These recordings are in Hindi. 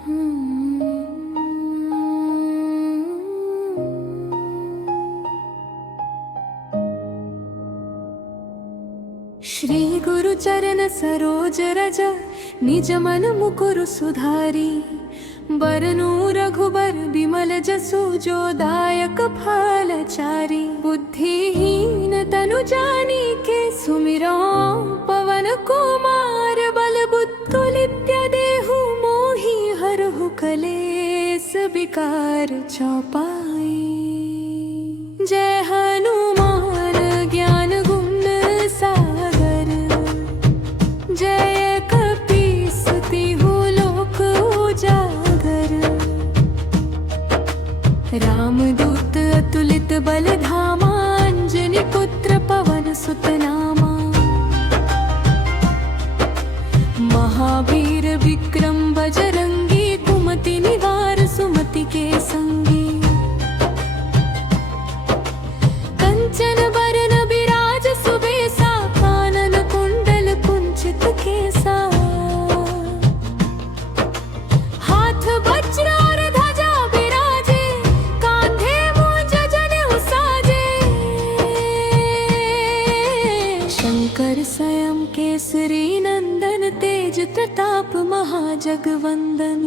श्री गुरु चरण सरोज रज निज मन मुकुरु सुधारी। बरनु रघुबर बिमल जसु जो दायक फलचारी। बुद्धिहीन तनु जानिके सुमिरो पवन कुमार। बल बुद्धि देहु मोहि हरहु कलेस विकार चौपाई। जय हनुमान ज्ञान गुण सागर। जय कपीस तिहु लोक उजागर। रामदूत अतुलित बल धामा। अंजनी पुत्र पवन सुत नामा। महावीर विक्रम बजरंगी। कुमति निवार सुमति के संगी। कंचन बरन बिराज सुबेसा। कानन कुंडल कुंचित केसा। हाथ वज्र और ध्वजा बिराजे। कांधे मूंज जनेऊ साजे। शंकर स्वयं केसरी नंदन। तेज प्रताप महाजगवंदन।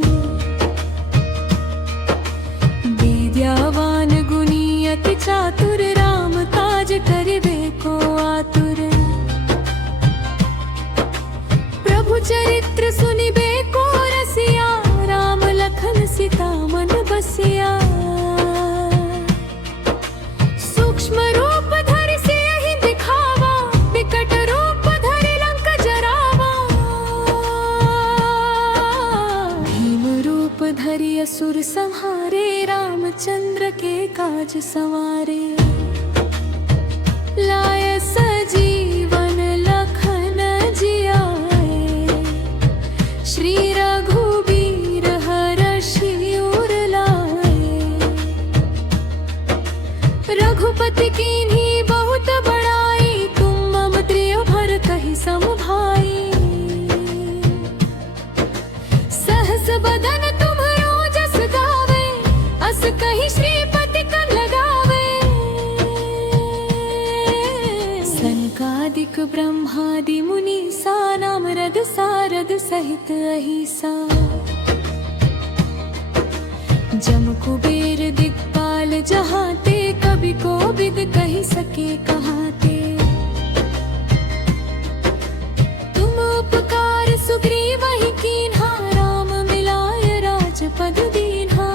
विद्यावान गुणी अति चातुर। राम काज करिबे को आतुर। प्रभु चरित्र सुनिबे को रसिया। राम लखन सीता मन बसिया। सूक्ष्म रूप धरि सियहि दिखावा। विकट रूप धरि लंक जरावा। भीम रूप धरि असुर संहारे। रामचंद्र के काज सवारे। लाय सजीवन लखन जियाए। श्री रघुबीर हरषि उर लाए। रघुपति कीन्ही बहुत बड़ाई। तुम मम प्रिय भरतहि सम भाई। सहस बदन तुम्हरो जस गावे। अस कहि श्रीपति कर लगावे। सनकादिक ब्रह्मादि मुनीसा। नारद सारद सहित अहिसा। जम कुबेर दिक्पाल जहाते। कवि कोविद कहि सके कहाते। तुम उपकार सुग्रीवहि कीन्हा। राम मिलाय राजपद दीन्हा।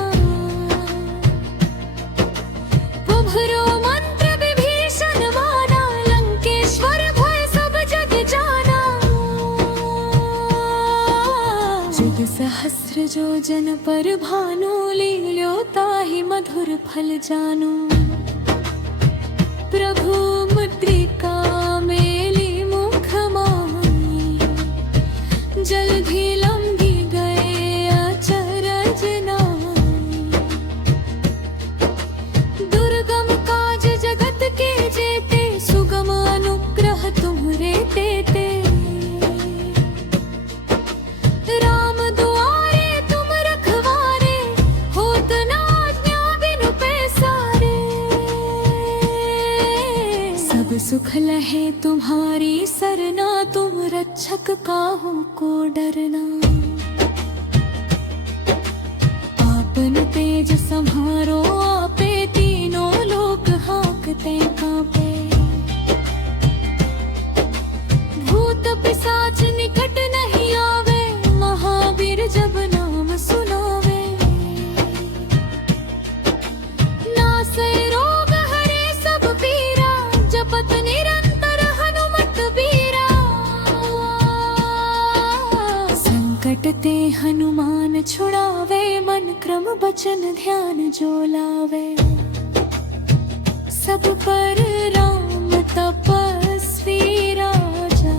उभरो मंत्र विभीषण माना। लंकेश्वर भय सब जग जाना। जुग सहस्र जो जन पर भानु। लील्यो ताहि मधुर फल जानु। प्रभु मुद्रिका मेली मुख माही। जल्दी लंघी गए अचरज नाहि। दुर्गम काज जगत के जेते। सुगम अनुग्रह तुम्हरे तेते। राम दुआरे तुम रखवारे। होत न आज्ञा बिनु पैसारे। सब सुख लहे तुम्हारी सरना। तुम रक्षक काहू को डरना। आपन तेज सम्हारो आपे। तीनों लोक हांकते कांपे। भूत पिशाच निकट नहीं आवे। महावीर जब नाम सुनावे। नासै रोग हरे सब पीरा। जपत निरंतर हनुमत बीरा। संकट ते हनुमान छुड़ावे। मन क्रम बचन ध्यान जो लावे। सब पर राम तपस्वी राजा।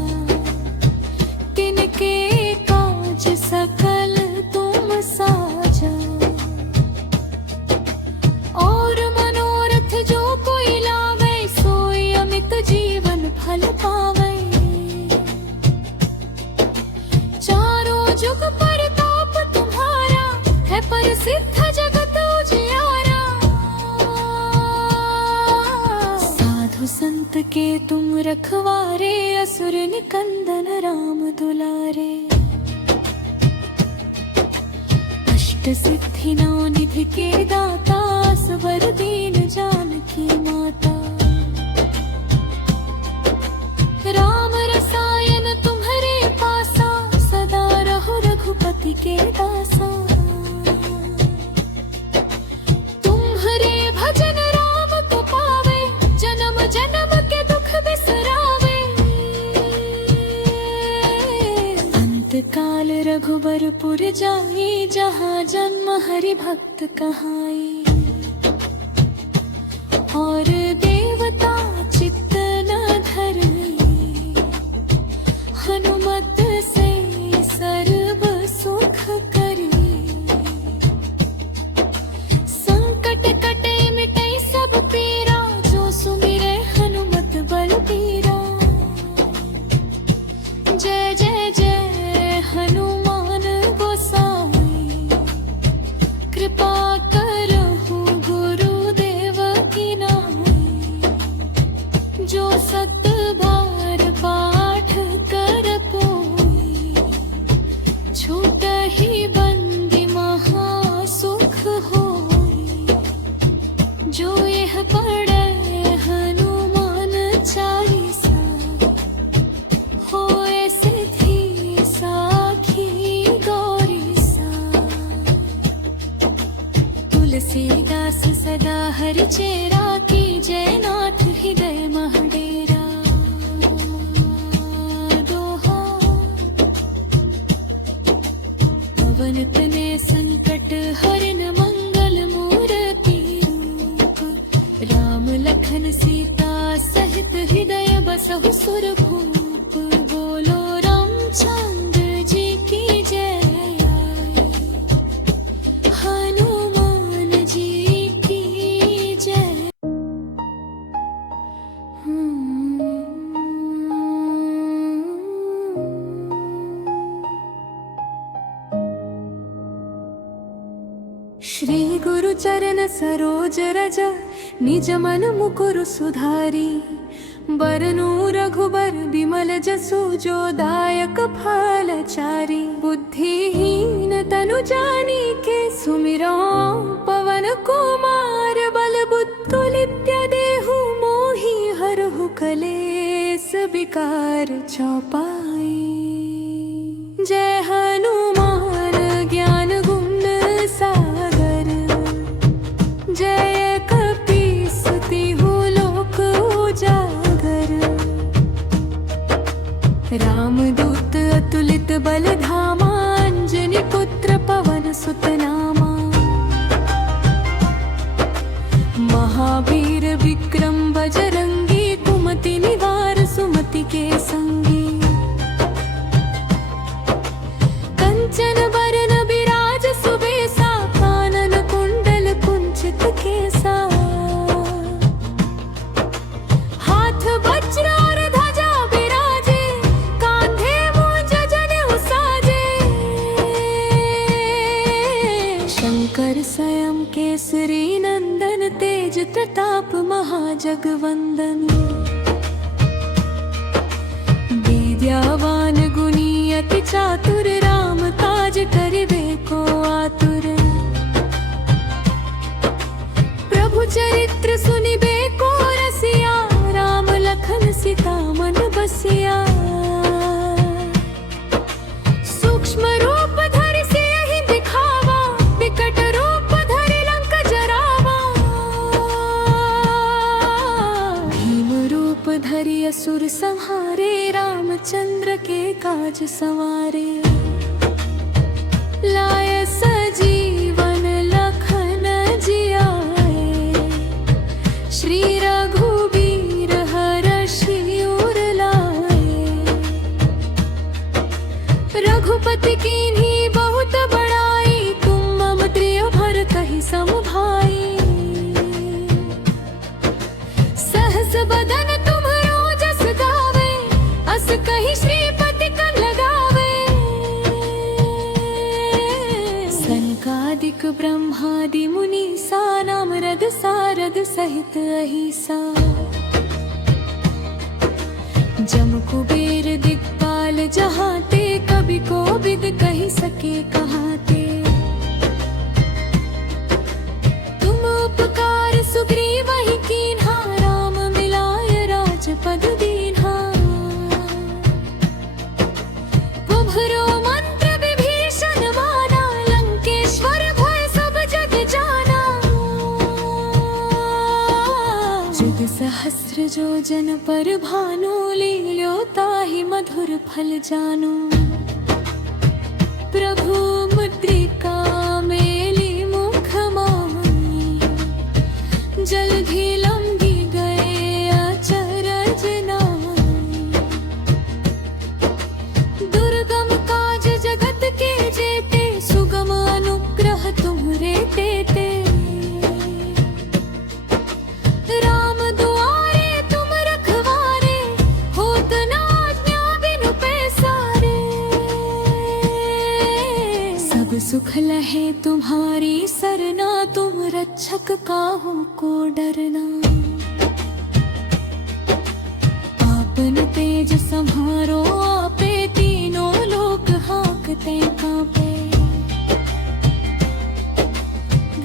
तिनके काज सकल तुम साजा। और मनोरथ जो कोई लावे। सोई अमित जीवन फल पावे। चारों जुग परताप तुम्हारा। सिद्ध जगत उजियारा। साधु संत के तुम रखवारे, असुर निकंदन राम दुलारे। अष्ट सिद्धि नौ निधि के दाता, सबर दीन जानकी माता। राम रसायन तुम्हारे पासा, सदा रहो रघुपति के दासा। तुम्हारे भजन राम को पावे, जन्म जन्म के दुख बिसरावे। अंत काल रघुबरपुर जाई, जहाँ जन्म हरि भक्त कहाई। और देवता चित्त न धरई, हनुमत से सर्व सुख करी। संकट कटे मिटे सब पीरा, जो सुमिरे हनुमत बलबीरा। जय जय जय हनुमान गोसाई, कृपा करहु गुरुदेव की नाई। जो सत बार पाठ कर कोई, छूटहि बंदी महा सुख होई। जो यह पढ़े हनुमान चालीसा, होए सिद्धि साखी गौरीसा। तुलसीदास सदा हरि चेरा, की जय नाथ हृदय महडेरा। पवन तने संकट हरन, मंगल मूर्ति रूप। राम लखन सीता सहित, हृदय बसहु सुरभूप। बोलो रामचंद्र जी की जय, हनुमान जी की जय। श्री गुरु चरण सरोज रज, निज मन मुकुरु सुधारी। बरनु रघुबर बिमल जसु, जो दायक फल चारी। बुद्धिहीन तनु जानिके, सुमिरो पवन कुमार। बल बुद्धि देहु मोहि, हरहु कलेस विकार चौपाई। जय हनुमान ज्ञान गुण सागर, जय कपीस तिहु लोक उजागर। रामदूत अतुलित बल धामा, अंजनी पुत्र पवन सुत नामा। महावीर विक्रम बजरंगी, कुमति निवार सुमति के संगी। कंचन बरन बिराज सुबेसा, कानन कुंडल कुंचित केसा। हाथ वज्र और ध्वजा बिराजे, कांधे मूंज जनेऊ साजे। शंकर स्वयं केसरी नंदन, तेज प्रताप महाजगवंदन। विद्यावान गुणी अति चातुर, राम काज करिबे को आतुर। प्रभु चरित्र सुनिबे को रसिया, राम लखन सीता मन बसिया। सूक्ष्म रूप धरि सियहि दिखावा, विकट रूप धरि लंक जरावा। भीम रूप धरि असुर संहारे, रामचंद्र के काज सवारे। लाय सजीवन लखन जियाए, श्री रघुबीर हरषि उर लाए। रघुपति कीन्ही बहुत बड़ाई, तुम मम प्रिय भरतहि सम भाई। सहस बदन तुम्हरो जस गावे, अस कहि श्रीपति कर लगावे। शौनकादिक ब्रह्मादि मुनीसा नामरद सारद सहित अहिसा जम कुबेर दिक्पाल जहाते कभी को विद कही सके कहाते तुम उपकार सुग्रीव ही कीन्हा राम मिलाय राजपद दीन्हा कुम्भरो मंत्र विभीषण माना लंकेश्वर भय सब जग जाना जुग सहस्र जो जन पर भानु लील्यो ताहि मधुर फल जानु प्रभु मुद्रिका मेली मुख माही जल्दी लंघी गए अचरज नाहि दुर्गम काज जगत के जेते सुगम अनुग्रह तुम्हरे तेते राम दुआरे तुम रखवारे होत न आज्ञा बिनु पैसारे सब सुख लहे तुम्हारी सरना तुम रक्षक काहू को डरना आपन तेज सम्हारो आपे तीनों लोक हाकते कांपे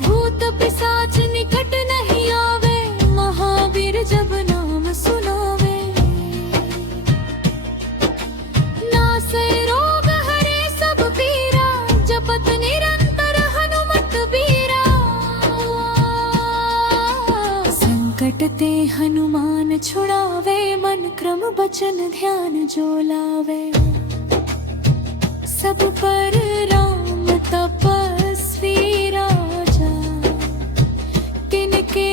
भूत पिशाच निकट नहीं आवे महावीर जब नाम सुनावे नासै रोग हरे सब पीरा जपत निरंतर हनुमत बीरा संकट ते हनुमान छुड़ावे मन क्रम बचन ध्यान जो लावे सब पर राम तपस्वी राजा तिनके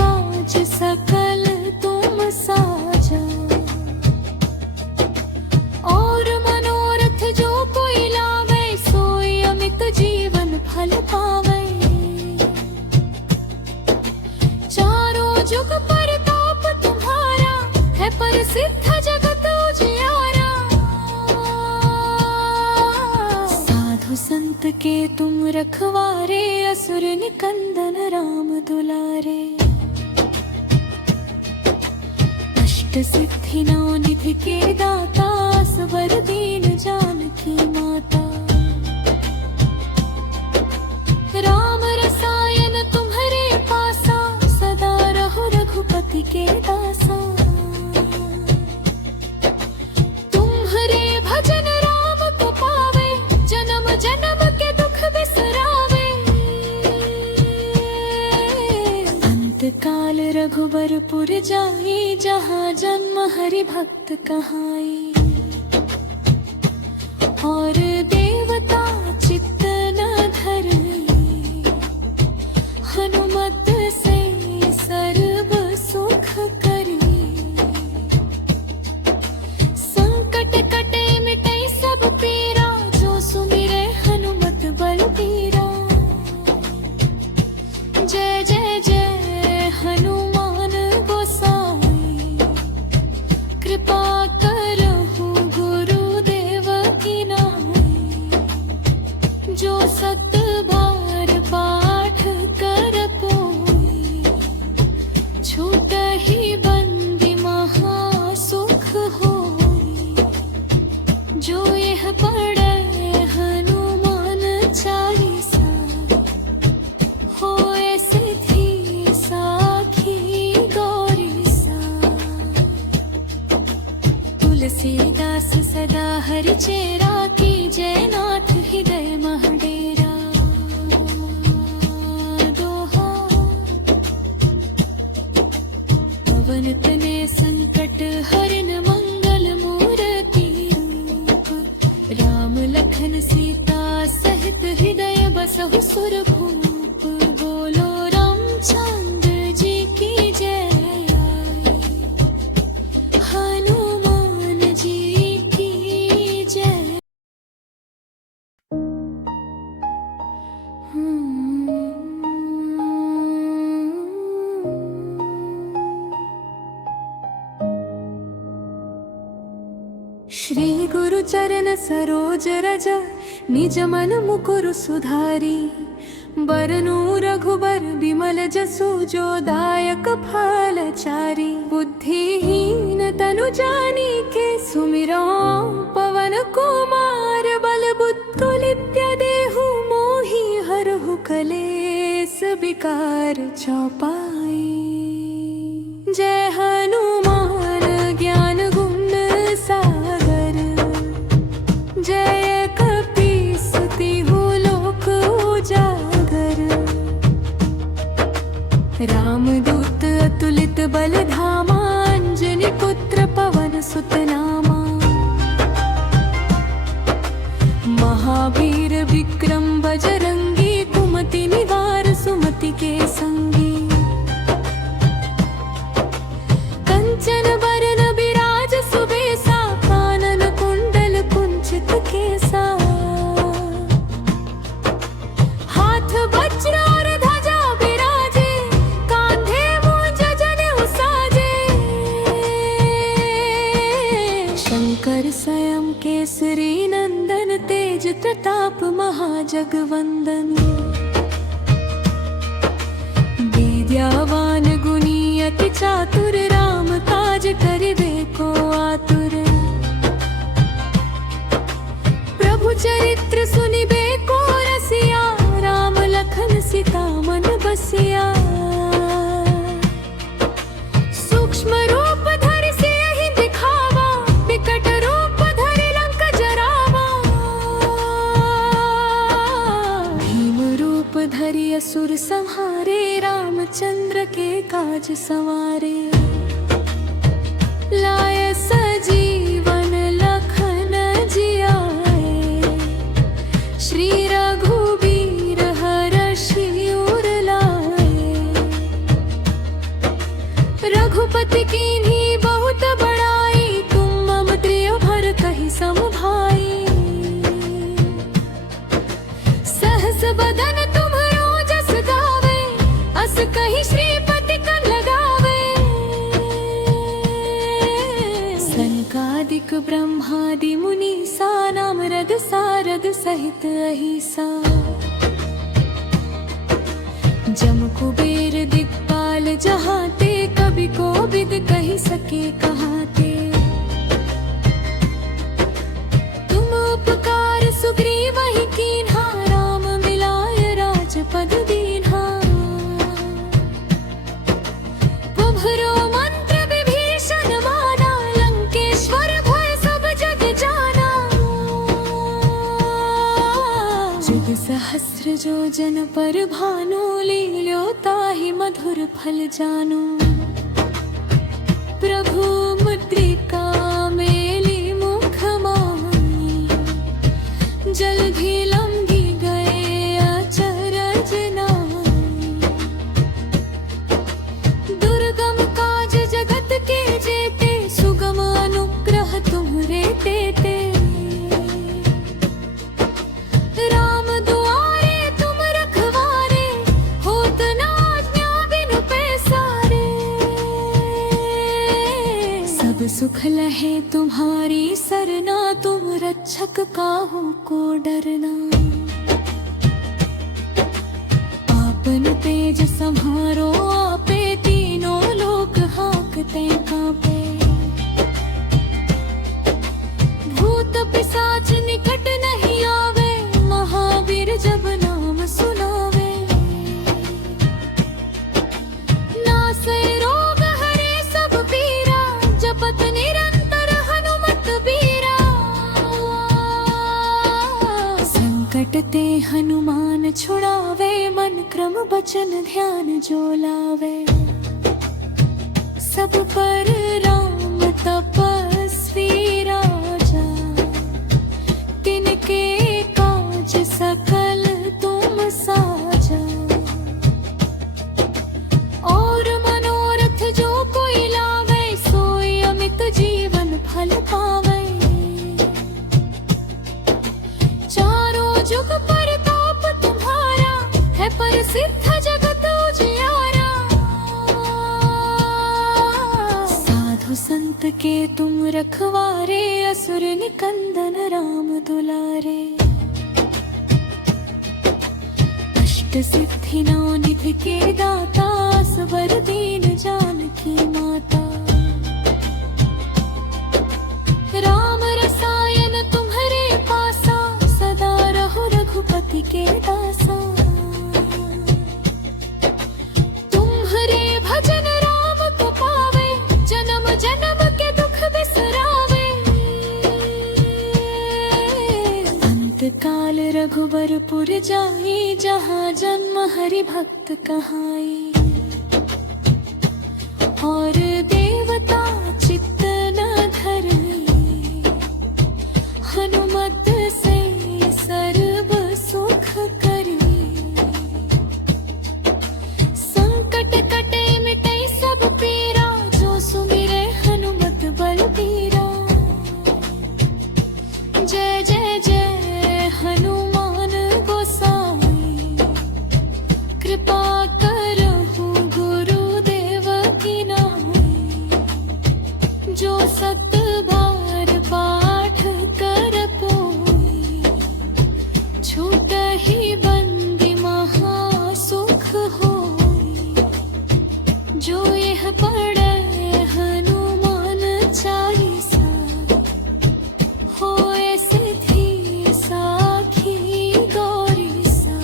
काज सकल तुम साजा और मनोरथ जो कोई लावे सोई अमित जीवन फल पावे चारों जुग परताप तुम्हारा है प्रसिद्ध जगत उजियारा साधु संत के तुम रखवारे असुर निकंदन राम दुलारे अष्ट सिद्धि नौ निधि के दाता सबर दीन जानकी माता राम रसायन तुम्हारे पासा सदा रहो रघुपति के दासा तुम्हारे भजन राम को पावे जन्म जन्म के दुख बिसरावे अंत काल रघुबरपुर जाई जहाँ जन्म हरि भक्त कहाई और देवता चित्त न धरई हनुमत से सर्व सुख करी संकट कटे मिटे सब पीरा जो सुमिरे हनुमत बलबीरा जय जय जय हनुमान गोसाई कृपा करहु गुरुदेव की नाई जो सत बार पाठ कर कोई छूटहि बंदी महा सुख होई जो यह पढ़े हनुमान चालीसा होए सिद्धि साखी गौरी सा तुलसीदास सदा हरि चेरा की जयनाथ हृदय महडेरा दोहा पवन तने संकट हरन मंगल मूर्ति रूप राम लखन सीता सहित हृदय बसहु सुरभूप बोलो रामचंद्र जी की जय हनुमान जी की जय। श्री गुरु चरण सरोज रज निज मन मुकुरु सुधारी बरनु रघुबर बिमल जसु जो दायक फलचारी बुद्धिहीन तनु जानिके सुमिरो पवन कुमार बल बुद्धि देहु मोहि हरहु कलेस विकार चौपाई। जय हनुमान ज्ञान गुण सागर जय कपीस तिहु लोक उजागर रामदूत अतुलित बल धामा अंजनी पुत्र पवन सुत नामा महावीर विक्रम बजरंगी कुमति निवार सुमति के संगी कंचन बरन बिराज सुबेसा कानन कुंडल कुंचित केसा हाथ वज्र और ध्वजा बिराजे कांधे मूंज जनेऊ साजे शंकर स्वयं केसरी नंदन तेज प्रताप महाजगवंदन विद्यावान गुणी अति चातुर राम काज करिबे को आतुर प्रभु चरित्र सुनिबे को रसिया राम लखन सीता मन बसिया सूक्ष्म रूप धरि सियहि दिखावा विकट रूप धरि लंक जरावा भीम रूप धरि असुर संहारे रामचंद्र के काज संवारे लाय सजीवन लखन जियाए श्री रघुबीर हरषि उर लाए रघुपति कीन्ही बहुत बड़ाई तुम मम प्रिय भरतहि सम भाई सहस बदन तुम्हरो जस गावे अस कहि श्रीपति कन लगावे सनकादिक ब्रह्मादि मुनीसा नारद सारद सहित अहिसा जम कुबेर दिक्पाल जहाते कवि कोविद कहि सके कहाते तुम उपकार सुग्रीवहि कीन्हा राम मिलाय राजपद दीन्हा कुम्भरो मंत्र विभीषण माना लंकेश्वर भय सब जग जाना जुग सहस्र जो जन पर भानु लील्यो ताहि मधुर फल जानु प्रभु मुद्रिका मेली मुख माही जल्दी लंघी गए अचरज नाहि दुर्गम काज जगत के जेते सुगम अनुग्रह तुम्हरे तेते राम दुआरे तुम रखवारे होत न आज्ञा बिनु पैसारे सब सुख लहे तुम्हारी सरना तुम रक्षक काहू को डरना आपन तेज सम्हारो आपे तीनों लोक हांकते कांपे भूत पिशाच निकट नहीं आवे महावीर जब नाम सुनावे नासै रोग हरे सब पीरा जपत निरंतर हनुमत बीरा संकट ते हनुमान छुड़ावे मन क्रम बचन ध्यान जो लावे सब पर राम तपस्वी राजा तिनके काज सकल तुम साजा और मनोरथ जो कोई लावे सोई अमित जीवन फल पावे चारों जुग पर ताप तुम्हारा है प्रसिद्ध जगत उजियारा साधु संत के तुम रखवारे, असुर निकंदन राम दुलारे। अष्ट सिद्धि नौ निधि के दाता, सबर दीन जानकी माता। राम रसायन तुम्हारे पासा, सदा रहो रघुपति के दासा। तुम्हारे भजन राम को पावे, जन्म जन्म के दुख बिसरावे। अंत काल रघुबरपुर जाई, जहाँ जन्म हरि भक्त कहाई। और देवता चित्त न धरई, हनुमत से सर्व सुख करी। संकट कटे मिटे सब पीरा, जो सुमिरे हनुमत बलबीरा। जय जय जय हनुमान गोसाई, कृपा करहु गुरुदेव की नाई। जो सत बार पाठ कर पोई, छूटहि बंदी महा सुख होई। जो यह पढ़े हनुमान चालीसा, होए सिद्धि साखी गौरीसा।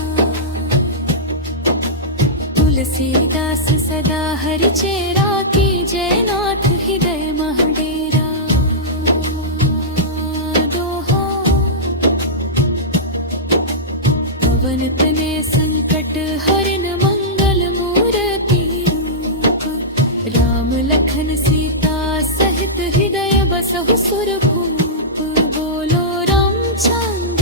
तुलसीदास सदा हरि चेरा, कीजय नाथ हृदय मह डेरा। दोहा पवन तने संकट हरन, मंगल मूर्ति रूप। राम लखन सीता सहित, हृदय बसहु सुरभूप। बोलो रामचंद्र